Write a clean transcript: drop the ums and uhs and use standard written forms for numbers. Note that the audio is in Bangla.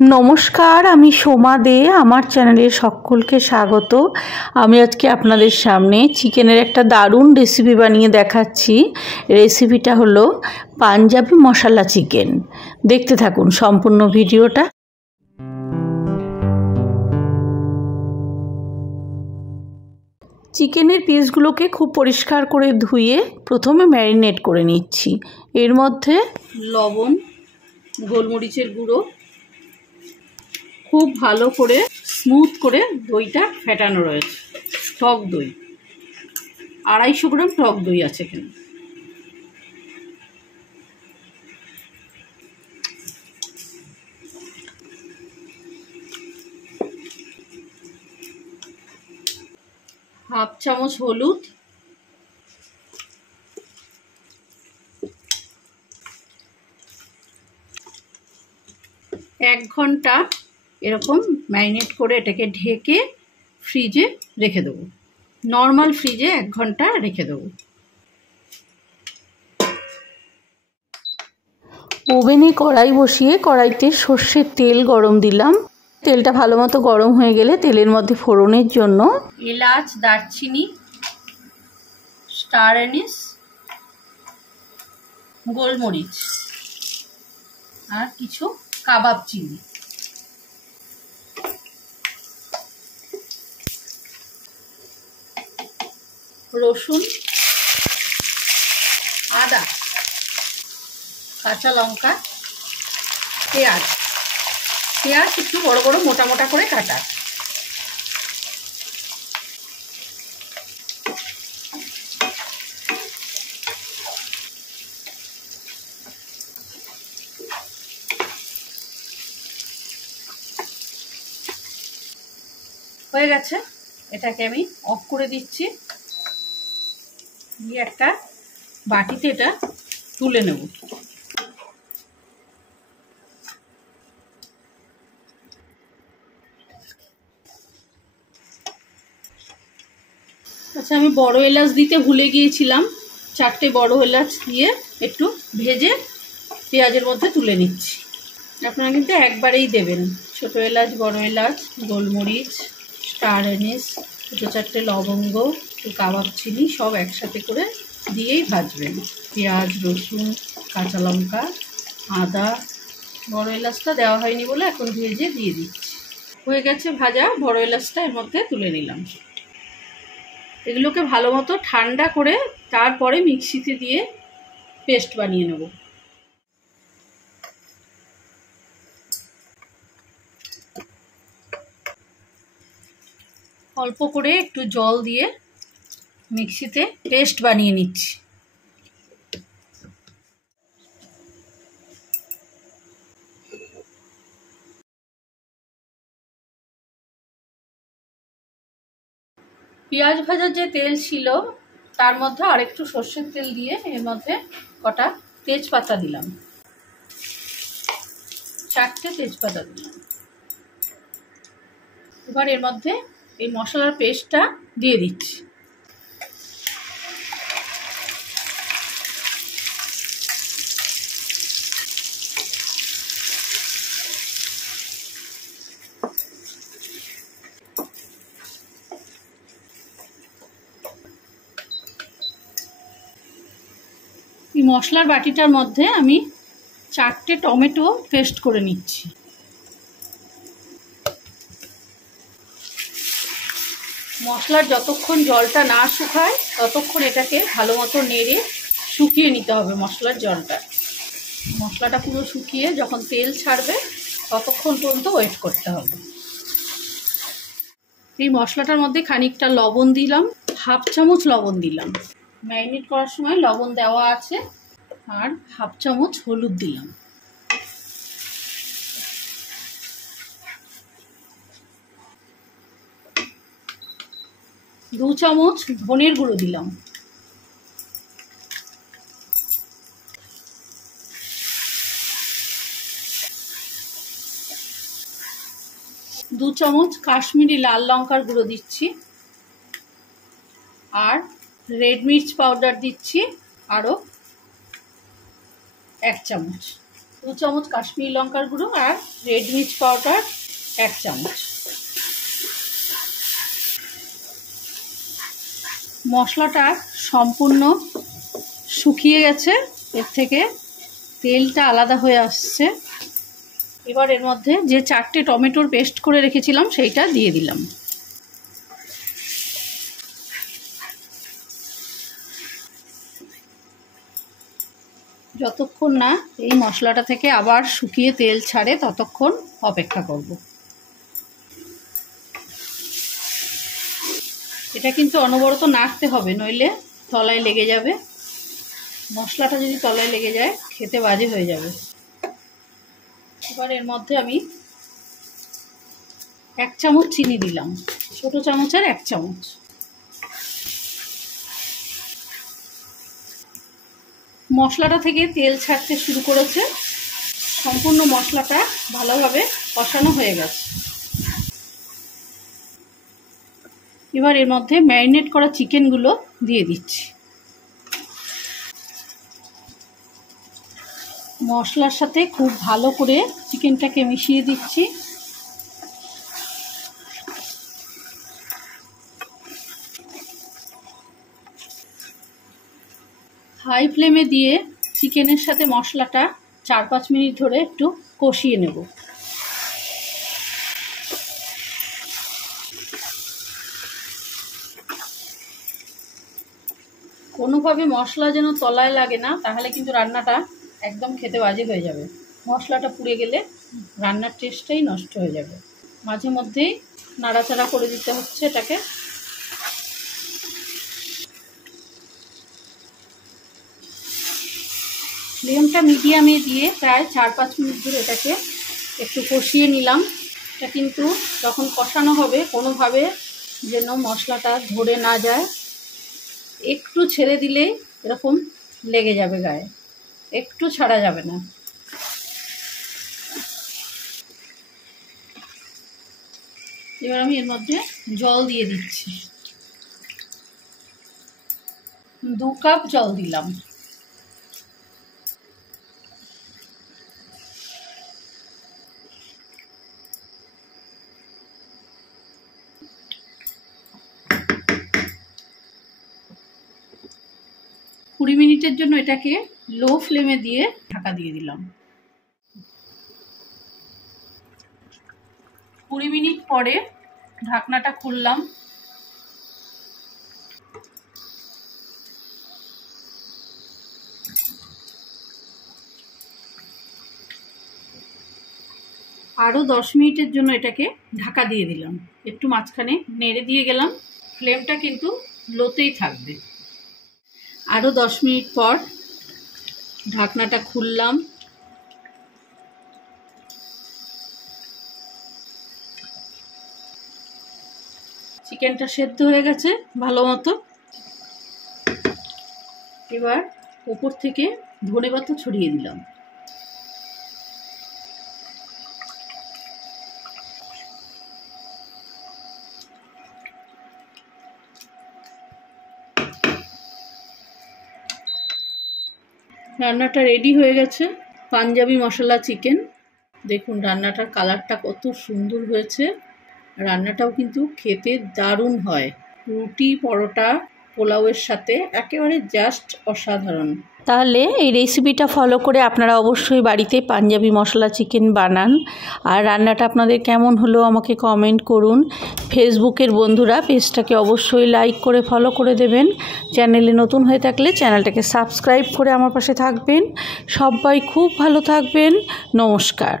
নমস্কার, আমি সোমা দে। আমার চ্যানেলে সকলকে স্বাগত। আমি আজকে আপনাদের সামনে চিকেনের একটা দারুণ রেসিপি বানিয়ে দেখাচ্ছি। রেসিপিটা হলো পাঞ্জাবি মশলা চিকেন। দেখতে থাকুন সম্পূর্ণ ভিডিওটা। চিকেনের পিসগুলোকে খুব পরিষ্কার করে ধুয়ে প্রথমে ম্যারিনেট করে নিচ্ছি। এর মধ্যে লবণ, গোলমরিচের গুঁড়ো, খুব ভালো করে স্মুথ করে দইটা ফেটানো রয়েছে। টক দই 250 গ্রাম টক দই আছে এখানে। হাফ চামচ হলুদ, এক ঘন্টা এরকম ম্যারিনেট করে এটাকে ঢেকে ফ্রিজে রেখে দেবো। নর্মাল ফ্রিজে 1 ঘন্টা রেখে দেবো। ওভেনে কড়াই বসিয়ে কড়াইতে সর্ষের তেল গরম দিলাম। তেলটা ভালো মতো গরম হয়ে গেলে তেলের মধ্যে ফোড়নের জন্য এলাচ, দারচিনি, স্টার অ্যানিস, গোলমরিচ আর কিছু কাবাব চিনি, রসুন, আদা, কাঁচা লঙ্কা, পেঁয়াজ একটু বড় বড় মোটা মোটা করে কাটা। হয়ে গেছে, এটাকে আমি অফ করে দিচ্ছি। দিয়ে একটা বাটিতে এটা তুলে নেব। আচ্ছা, আমি বড় এলাচ দিতে ভুলে গিয়েছিলাম। 4টে বড় এলাচ দিয়ে একটু ভেজে পেঁয়াজের মধ্যে তুলে নিচ্ছি। আপনারা কিন্তু একবারেই দেবেন। ছোট এলাচ, বড় এলাচ, গোলমরিচ, স্টার অ্যানিস, 2-4টে লবঙ্গ, একটু কাবাব চিনি সব একসাথে করে দিয়েই ভাজবেন। পেঁয়াজ, রসুন, কাঁচা লঙ্কা, আদা, বড় এলাচটা দেওয়া হয়নি বলে এখন ভেজে দিয়ে দিচ্ছি। হয়ে গেছে ভাজা, বড় এলাচটা এর মধ্যে তুলে নিলাম। এগুলোকে ভালো মতো ঠান্ডা করে তারপরে মিক্সিতে দিয়ে পেস্ট বানিয়ে নেব। অল্প করে একটু জল দিয়ে মিক্সিতে পেস্ট বানিয়ে নিচ্ছি। পেঁয়াজ ভাজার যে তেল ছিল তার মধ্যে আরেকটু সর্ষের তেল দিয়ে এর মধ্যে কটা তেজপাতা দিলাম। 4টে তেজপাতা দিলাম। এবার এর মধ্যে এই মশলার পেস্টটা দিয়ে দিচ্ছি। এই মশলার বাটিটার মধ্যে আমি 4টে টমেটো পেস্ট করে নিচ্ছি। মশলার যতক্ষণ জলটা না শুকায় ততক্ষণ এটাকে ভালো মতো নেড়ে শুকিয়ে নিতে হবে মশলার জলটা। মশলাটা পুরো শুকিয়ে যখন তেল ছাড়বে ততক্ষণ পর্যন্ত ওয়েট করতে হবে। এই মশলাটার মধ্যে খানিকটা লবণ দিলাম, হাফ চামচ লবণ দিলাম। ম্যারিনেট করার সময় লবণ দেওয়া আছে। আর হাফ চামচ হলুদ দিলাম। দু চামচ ধনের গুঁড়ো দিলাম। দু চামচ কাশ্মীরি লাল লঙ্কার গুঁড়ো দিচ্ছি। আর রেড মির্চ পাউডার দিচ্ছি আরও 1 চামচ। 2 চামচ কাশ্মীরি লঙ্কার গুঁড়ো আর রেড মির্চ পাউডার 1 চামচ। মশলাটা সম্পূর্ণ শুকিয়ে গেছে, এর থেকে তেলটা আলাদা হয়ে আসছে। এবার এর মধ্যে যে 4টে টমেটোর পেস্ট করে রেখেছিলাম সেইটা দিয়ে দিলাম। যতক্ষণ না এই মশলাটা থেকে আবার শুকিয়ে তেল ছাড়ে ততক্ষণ অপেক্ষা করব। এটা কিন্তু অনবরত নাড়তে হবে, নইলে তলায় লেগে যাবে। মশলাটা যদি তলায় লেগে যায় খেতে বাজে হয়ে যাবে। এবার এর মধ্যে আমি 1 চামচ চিনি দিলাম, ছোট চামচের 1 চামচ। মশলাটা থেকে তেল ছাড়তে শুরু করেছে, সম্পূর্ণ মশলাটা ভালোভাবে কষানো হয়ে গেছে। এবার এর মধ্যে ম্যারিনেট করা চিকেনগুলো দিয়ে দিচ্ছি। মশলার সাথে খুব ভালো করে চিকেনটাকে মিশিয়ে দিচ্ছি। হাই ফ্লেমে দিয়ে চিকেনের সাথে মশলাটা 4-5 মিনিট ধরে একটু কষিয়ে নেব। কোনোভাবে মশলা যেন তলায় লাগে না, তাহলে কিন্তু রান্নাটা একদম খেতে বাজে হয়ে যাবে। মশলাটা পুড়ে গেলে রান্নার টেস্টটাই নষ্ট হয়ে যাবে। মাঝে মধ্যেই নাড়াচাড়া করে দিতে হচ্ছে এটাকে। ফ্লেমটা মিডিয়ামে দিয়ে প্রায় 4-5 মিনিট ধরে এটাকে একটু কষিয়ে নিলাম। এটা কিন্তু যখন কষানো হবে কোনোভাবে যেন মশলাটা ধরে না যায়, একটু ছেড়ে দিলেই এরকম লেগে যাবে গায়ে, একটু ছাড়া যাবে না। এবার আমি এর মধ্যে জল দিয়ে দিচ্ছি, 2 কাপ জল দিলাম। কুড়ি মিনিটের জন্য এটাকে লো ফ্লেমে দিয়ে ঢাকা দিয়ে দিলাম। 20 মিনিট পরে ঢাকনাটা খুললাম। আরও 10 মিনিটের জন্য এটাকে ঢাকা দিয়ে দিলাম। একটু মাঝখানে নেড়ে দিয়ে গেলাম। ফ্লেমটা কিন্তু লোতেই থাকবে। আরও 10 মিনিট পর ঢাকনাটা খুললাম। চিকেনটা সেদ্ধ হয়ে গেছে ভালো মতো। এবার উপর থেকে ধনেপাতা ছড়িয়ে দিলাম। রান্নাটা রেডি হয়ে গেছে, পাঞ্জাবি মশলা চিকেন। দেখুন রান্নাটার কালারটা কত সুন্দর হয়েছে। রান্নাটাও কিন্তু খেতে দারুণ হয়, রুটি, পরোটা, পোলাওয়ের সাথে একেবারে জাস্ট অসাধারণ। তাহলে এই রেসিপিটা ফলো করে আপনারা অবশ্যই বাড়িতে পাঞ্জাবি মশলা চিকেন বানান। আর রান্নাটা আপনাদের কেমন হলো আমাকে কমেন্ট করুন। ফেসবুকের বন্ধুরা পেজটাকে অবশ্যই লাইক করে ফলো করে দেবেন। চ্যানেলে নতুন হয়ে থাকলে চ্যানেলটাকে সাবস্ক্রাইব করে আমার পাশে থাকবেন। সবাই খুব ভালো থাকবেন। নমস্কার।